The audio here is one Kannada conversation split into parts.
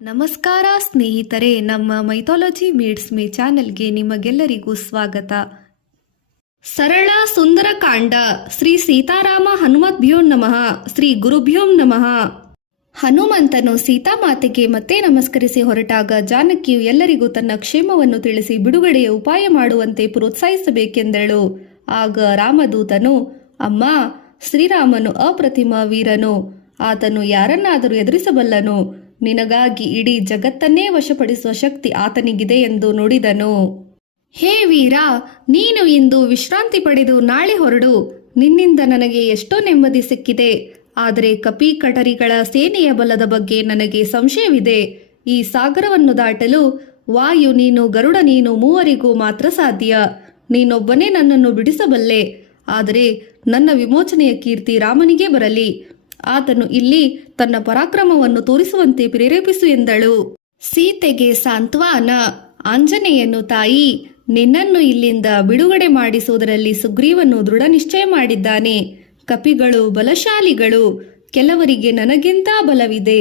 ನಮಸ್ಕಾರ ಸ್ನೇಹಿತರೆ, ನಮ್ಮ ಮೈಥಾಲಜಿ ಮೀಡ್ಸ್ ಮೀ ಚಾನೆಲ್ಗೆ ನಿಮಗೆಲ್ಲರಿಗೂ ಸ್ವಾಗತ. ಸರಳ ಸುಂದರ ಕಾಂಡ. ಶ್ರೀ ಸೀತಾರಾಮ ಹನುಮದ್ಭ್ಯೋ ನಮಃ. ಶ್ರೀ ಗುರುಭ್ಯೋ ನಮಃ. ಹನುಮಂತನು ಸೀತಾಮಾತೆಗೆ ಮತ್ತೆ ನಮಸ್ಕರಿಸಿ ಹೊರಟಾಗ ಜಾನಕಿಯು ಎಲ್ಲರಿಗೂ ತನ್ನ ಕ್ಷೇಮವನ್ನು ತಿಳಿಸಿ ಬಿಡುಗಡೆಯ ಉಪಾಯ ಮಾಡುವಂತೆ ಪ್ರೋತ್ಸಾಹಿಸಬೇಕೆಂದಳು. ಆಗ ರಾಮದೂತನು, ಅಮ್ಮ, ಶ್ರೀರಾಮನು ಅಪ್ರತಿಮ ವೀರನು. ಆತನು ಯಾರನ್ನಾದರೂ ಎದುರಿಸಬಲ್ಲನು. ನಿನಗಾಗಿ ಇಡೀ ಜಗತ್ತನ್ನೇ ವಶಪಡಿಸುವ ಶಕ್ತಿ ಆತನಿಗಿದೆ ಎಂದು ನುಡಿದನು. ಹೇ ವೀರ, ನೀನು ಇಂದು ವಿಶ್ರಾಂತಿ ಪಡೆದು ನಾಳೆ ಹೊರಡು. ನಿನ್ನಿಂದ ನನಗೆ ಎಷ್ಟೋ ನೆಮ್ಮದಿ ಸಿಕ್ಕಿದೆ. ಆದರೆ ಕಪಿ ಕಟರಿಗಳ ಸೇನೆಯ ಬಲದ ಬಗ್ಗೆ ನನಗೆ ಸಂಶಯವಿದೆ. ಈ ಸಾಗರವನ್ನು ದಾಟಲು ವಾಯು ನೀನು, ಗರುಡ ನೀನು ಮೂವರಿಗೂ ಮಾತ್ರ ಸಾಧ್ಯ. ನೀನೊಬ್ಬನೇ ನನ್ನನ್ನು ಬಿಡಿಸಬಲ್ಲೆ. ಆದರೆ ನನ್ನ ವಿಮೋಚನೆಯ ಕೀರ್ತಿ ರಾಮನಿಗೆ ಬರಲಿ. ಆತನು ಇಲ್ಲಿ ತನ್ನ ಪರಾಕ್ರಮವನ್ನು ತೋರಿಸುವಂತೆ ಪ್ರೇರೇಪಿಸು ಎಂದಳು. ಸೀತೆಗೆ ಸಾಂತ್ವನ. ಆಂಜನೇಯನು, ತಾಯಿ, ನಿನ್ನನ್ನು ಇಲ್ಲಿಂದ ಬಿಡುಗಡೆ ಮಾಡಿಸುವುದರಲ್ಲಿ ಸುಗ್ರೀವನು ದೃಢ ನಿಶ್ಚಯ ಮಾಡಿದ್ದಾನೆ. ಕಪಿಗಳು ಬಲಶಾಲಿಗಳು. ಕೆಲವರಿಗೆ ನನಗಿಂತ ಬಲವಿದೆ.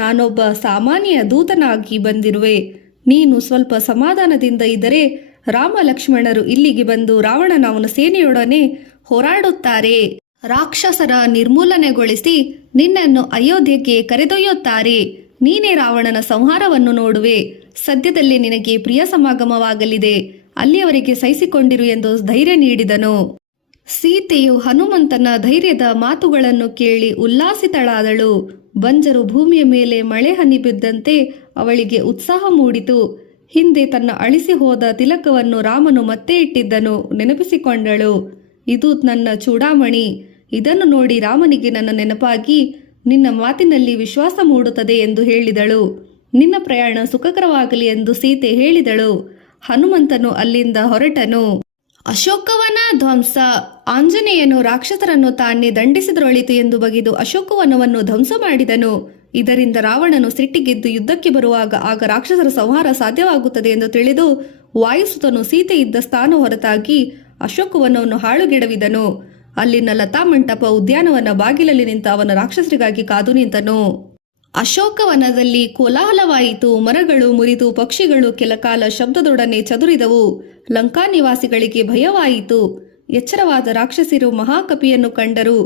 ನಾನೊಬ್ಬ ಸಾಮಾನ್ಯ ದೂತನಾಗಿ ಬಂದಿರುವೆ. ನೀನು ಸ್ವಲ್ಪ ಸಮಾಧಾನದಿಂದ ಇದ್ದರೆ ರಾಮ ಲಕ್ಷ್ಮಣರು ಇಲ್ಲಿಗೆ ಬಂದು ರಾವಣನ ಅವನ ಸೇನೆಯೊಡನೆ ಹೋರಾಡುತ್ತಾರೆ. ರಾಕ್ಷಸರ ನಿರ್ಮೂಲನೆಗೊಳಿಸಿ ನಿನ್ನನ್ನು ಅಯೋಧ್ಯೆಗೆ ಕರೆದೊಯ್ಯುತ್ತಾರೆ. ನೀನೇ ರಾವಣನ ಸಂಹಾರವನ್ನು ನೋಡುವೆ. ಸದ್ಯದಲ್ಲೇ ನಿನಗೆ ಪ್ರಿಯ ಸಮಾಗಮವಾಗಲಿದೆ. ಅಲ್ಲಿಯವರೆಗೆ ಸಹಿಸಿಕೊಂಡಿರು ಎಂದು ಧೈರ್ಯ ನೀಡಿದನು. ಸೀತೆಯು ಹನುಮಂತನ ಧೈರ್ಯದ ಮಾತುಗಳನ್ನು ಕೇಳಿ ಉಲ್ಲಾಸಿತಳಾದಳು. ಬಂಜರು ಭೂಮಿಯ ಮೇಲೆ ಮಳೆ ಹನಿ ಬಿದ್ದಂತೆ ಅವಳಿಗೆ ಉತ್ಸಾಹ ಮೂಡಿತು. ಹಿಂದೆ ತನ್ನ ಅಳಿಸಿ ಹೋದ ತಿಲಕವನ್ನು ರಾಮನು ಮತ್ತೆ ಇಟ್ಟಿದ್ದನು ನೆನಪಿಸಿಕೊಂಡಳು. ಇದು ನನ್ನ ಚೂಡಾಮಣಿ. ಇದನ್ನು ನೋಡಿ ರಾಮನಿಗೆ ನನ್ನ ನೆನಪಾಗಿ ನಿನ್ನ ಮಾತಿನಲ್ಲಿ ವಿಶ್ವಾಸ ಮೂಡುತ್ತದೆ ಎಂದು ಹೇಳಿದಳು. ನಿನ್ನ ಪ್ರಯಾಣ ಸುಖಕರವಾಗಲಿ ಎಂದು ಸೀತೆ ಹೇಳಿದಳು. ಹನುಮಂತನು ಅಲ್ಲಿಂದ ಹೊರಟನು. ಅಶೋಕವನ ಧ್ವಂಸ. ಆಂಜನೇಯನು ರಾಕ್ಷಸರನ್ನು ತಾನೇ ದಂಡಿಸಿದರೊಳಿತು ಎಂದು ಬಗೆದು ಅಶೋಕವನವನ್ನು ಧ್ವಂಸ ಮಾಡಿದನು. ಇದರಿಂದ ರಾವಣನು ಸಿಟ್ಟಿಗೆದ್ದು ಯುದ್ಧಕ್ಕೆ ಬರುವಾಗ ಆಗ ರಾಕ್ಷಸರ ಸಂಹಾರ ಸಾಧ್ಯವಾಗುತ್ತದೆ ಎಂದು ತಿಳಿದು ವಾಯುಸುತನು ಸೀತೆ ಇದ್ದ ಸ್ಥಾನ ಹೊರತಾಗಿ ಅಶೋಕವನವನ್ನು ಹಾಳುಗೆಡವಿದನು. ಅಲ್ಲಿನ ಲತಾಮಂಟಪ ಉದ್ಯಾನವನ ಬಾಗಿಲಲ್ಲಿ ನಿಂತ ಅವನ ರಾಕ್ಷಸರಿಗಾಗಿ ಕಾದು ನಿಂತನು. ಅಶೋಕವನದಲ್ಲಿ ಕೋಲಾಹಲವಾಯಿತು. ಮರಗಳು ಮುರಿದು ಪಕ್ಷಿಗಳು ಕೆಲಕಾಲ ಶಬ್ದದೊಡನೆ ಚದುರಿದವು. ಲಂಕಾ ನಿವಾಸಿಗಳಿಗೆ ಭಯವಾಯಿತು. ಎಚ್ಚರವಾದ ರಾಕ್ಷಸರು ಮಹಾಕಪಿಯನ್ನು ಕಂಡರು.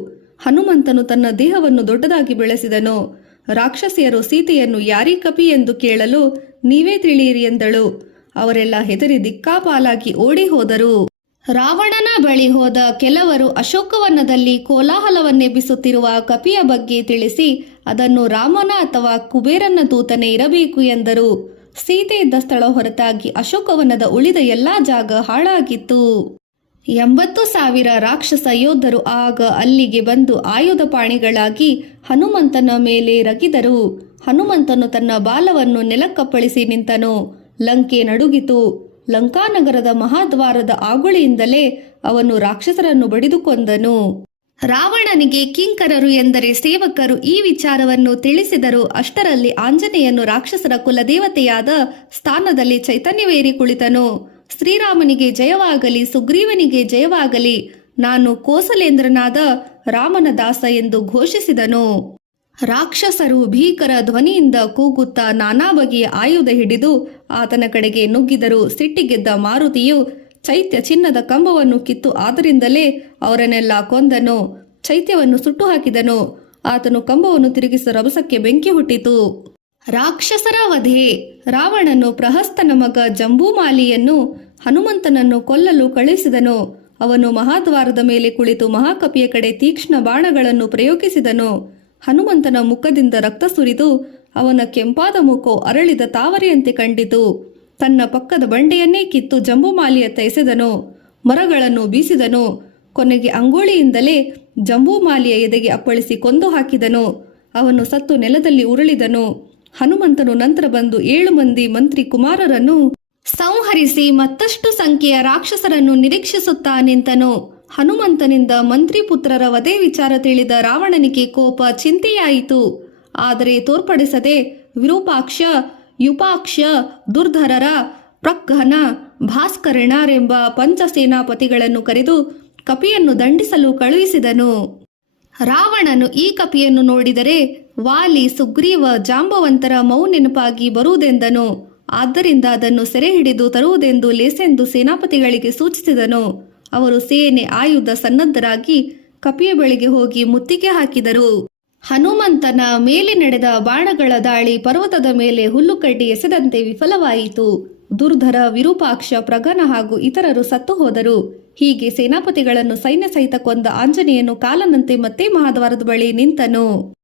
ಹನುಮಂತನು ತನ್ನ ದೇಹವನ್ನು ದೊಡ್ಡದಾಗಿ ಬೆಳೆಸಿದನು. ರಾಕ್ಷಸಿಯರು ಸೀತೆಯನ್ನು ಯಾರೀ ಕಪಿ ಎಂದು ಕೇಳಲು ನೀವೇ ತಿಳಿಯಿರಿ ಎಂದಳು. ಅವರೆಲ್ಲ ಹೆದರಿ ದಿಕ್ಕಾಪಾಲಾಗಿ ಓಡಿ ಹೋದರು. ರಾವಣನ ಬಳಿ ಹೋದ ಕೆಲವರು ಅಶೋಕವನದಲ್ಲಿ ಕೋಲಾಹಲವನ್ನೆಬ್ಬಿಸುತ್ತಿರುವ ಕಪಿಯ ಬಗ್ಗೆ ತಿಳಿಸಿ ಅದನ್ನು ರಾಮನ ಅಥವಾ ಕುಬೇರನ ದೂತನೇ ಇರಬೇಕು ಎಂದರು. ಸೀತೆ ಇದ್ದ ಸ್ಥಳ ಹೊರತಾಗಿ ಅಶೋಕವನದ ಉಳಿದ ಎಲ್ಲಾ ಜಾಗ ಹಾಳಾಗಿತ್ತು. 80,000 ರಾಕ್ಷಸ ಯೋಧರು ಆಗ ಅಲ್ಲಿಗೆ ಬಂದು ಆಯುಧ ಪಾಣಿಗಳಾಗಿ ಹನುಮಂತನ ಮೇಲೆ ರಗಿದರು. ಹನುಮಂತನು ತನ್ನ ಬಾಲವನ್ನು ನೆಲಕ್ಕಪ್ಪಳಿಸಿ ನಿಂತನು. ಲಂಕೆ ನಡುಗಿತು. ಲಂಕಾನಗರದ ಮಹಾದ್ವಾರದ ಆಗುಳಿಯಿಂದಲೇ ಅವನು ರಾಕ್ಷಸರನ್ನು ಬಡಿದು ಕೊಂದನು. ರಾವಣನಿಗೆ ಕಿಂಕರರು ಎಂದರೆ ಸೇವಕರು ಈ ವಿಚಾರವನ್ನು ತಿಳಿಸಿದರು. ಅಷ್ಟರಲ್ಲಿ ಆಂಜನೇಯನು ರಾಕ್ಷಸರ ಕುಲದೇವತೆಯಾದ ಸ್ಥಾನದಲ್ಲಿ ಚೈತನ್ಯವೇರಿ ಕುಳಿತನು. ಶ್ರೀರಾಮನಿಗೆ ಜಯವಾಗಲಿ, ಸುಗ್ರೀವನಿಗೆ ಜಯವಾಗಲಿ, ನಾನು ಕೋಸಲೇಂದ್ರನಾದ ರಾಮನ ದಾಸ ಎಂದು ಘೋಷಿಸಿದನು. ರಾಕ್ಷಸರು ಭೀಕರ ಧ್ವನಿಯಿಂದ ಕೂಗುತ್ತಾ ನಾನಾ ಬಗೆಯ ಆಯುಧ ಹಿಡಿದು ಆತನ ಕಡೆಗೆ ನುಗ್ಗಿದರು. ಸಿಟ್ಟಿಗೆದ್ದ ಮಾರುತಿಯು ಚೈತ್ಯ ಚಿನ್ನದ ಕಂಬವನ್ನು ಕಿತ್ತು ಆದರಿಂದಲೇ ಅವರನ್ನೆಲ್ಲ ಕೊಂದನು. ಚೈತ್ಯವನ್ನು ಸುಟ್ಟು ಹಾಕಿದನು. ಆತನು ಕಂಬವನ್ನು ತಿರುಗಿಸುವ ರಭಸಕ್ಕೆ ಬೆಂಕಿ ಹುಟ್ಟಿತು. ರಾಕ್ಷಸರ ವಧೆ. ರಾವಣನು ಪ್ರಹಸ್ತನ ಮಗ ಜಂಬೂಮಾಲಿಯನ್ನು ಹನುಮಂತನನ್ನು ಕೊಲ್ಲಲು ಕಳುಹಿಸಿದನು. ಅವನು ಮಹಾದ್ವಾರದ ಮೇಲೆ ಕುಳಿತು ಮಹಾಕಪಿಯ ಕಡೆ ತೀಕ್ಷ್ಣ ಬಾಣಗಳನ್ನು ಪ್ರಯೋಗಿಸಿದನು. ಹನುಮಂತನ ಮುಖದಿಂದ ರಕ್ತ ಸುರಿದು ಅವನ ಕೆಂಪಾದ ಮುಖವು ಅರಳಿದ ತಾವರೆಯಂತೆ ಕಂಡಿತು. ತನ್ನ ಪಕ್ಕದ ಬಂಡೆಯನ್ನೇ ಕಿತ್ತು ಜಂಬೂಮಾಲಿಯತ್ತ ಎಸೆದನು. ಮರಗಳನ್ನು ಬೀಸಿದನು. ಕೊನೆಗೆ ಅಂಗುಳಿಯಿಂದಲೇ ಜಂಬೂಮಾಲಿಯ ಎದೆಗೆ ಅಪ್ಪಳಿಸಿ ಕೊಂದು ಹಾಕಿದನು. ಅವನು ಸತ್ತು ನೆಲದಲ್ಲಿ ಉರುಳಿದನು. ಹನುಮಂತನು ನಂತರ ಬಂದು 7 ಮಂದಿ ಮಂತ್ರಿ ಕುಮಾರರನ್ನು ಸಂಹರಿಸಿ ಮತ್ತಷ್ಟು ಸಂಖ್ಯೆಯ ರಾಕ್ಷಸರನ್ನು ನಿರೀಕ್ಷಿಸುತ್ತಾ ನಿಂತನು. ಹನುಮಂತನಿಂದ ಮಂತ್ರಿ ಪುತ್ರರ ವಧೆ ವಿಚಾರ ತಿಳಿದ ರಾವಣನಿಗೆ ಕೋಪ ಚಿಂತೆಯಾಯಿತು. ಆದರೆ ತೋರ್ಪಡಿಸದೆ ವಿರೂಪಾಕ್ಷ, ಯುಪಾಕ್ಷ, ದುರ್ಧರರ, ಪ್ರಘ್ನ, ಭಾಸ್ಕರಣರೆಂಬ ಪಂಚಸೇನಾಪತಿಗಳನ್ನು ಕರೆದು ಕಪಿಯನ್ನು ದಂಡಿಸಲು ಕಳುಹಿಸಿದನು. ರಾವಣನು ಈ ಕಪಿಯನ್ನು ನೋಡಿದರೆ ವಾಲಿ ಸುಗ್ರೀವ ಜಾಂಬವಂತರ ಮೌ ನೆನಪಾಗಿ ಬರುವುದೆಂದನು. ಆದ್ದರಿಂದ ಅದನ್ನು ಸೆರೆ ಹಿಡಿದು ತರುವುದೆಂದು ಲೇಸೆಂದು ಸೇನಾಪತಿಗಳಿಗೆ ಸೂಚಿಸಿದನು. ಅವರು ಸೇನೆ ಆಯುಧ ಸನ್ನದ್ಧರಾಗಿ ಕಪಿಯ ಬಳಿಗೆ ಹೋಗಿ ಮುತ್ತಿಗೆ ಹಾಕಿದರು. ಹನುಮಂತನ ಮೇಲೆ ನಡೆದ ಬಾಣಗಳ ದಾಳಿ ಪರ್ವತದ ಮೇಲೆ ಹುಲ್ಲುಕಡ್ಡಿ ಎಸೆದಂತೆ ವಿಫಲವಾಯಿತು. ದುರ್ಧರ, ವಿರೂಪಾಕ್ಷ, ಪ್ರಗನ ಹಾಗೂ ಇತರರು ಸತ್ತು ಹೋದರು. ಹೀಗೆ ಸೇನಾಪತಿಗಳನ್ನು ಸೈನ್ಯ ಸಹಿತ ಕೊಂದ ಆಂಜನೇಯನು ಕಾಲನಂತೆ ಮತ್ತೆ ಮಹಾದ್ವಾರದ ಬಳಿ ನಿಂತನು.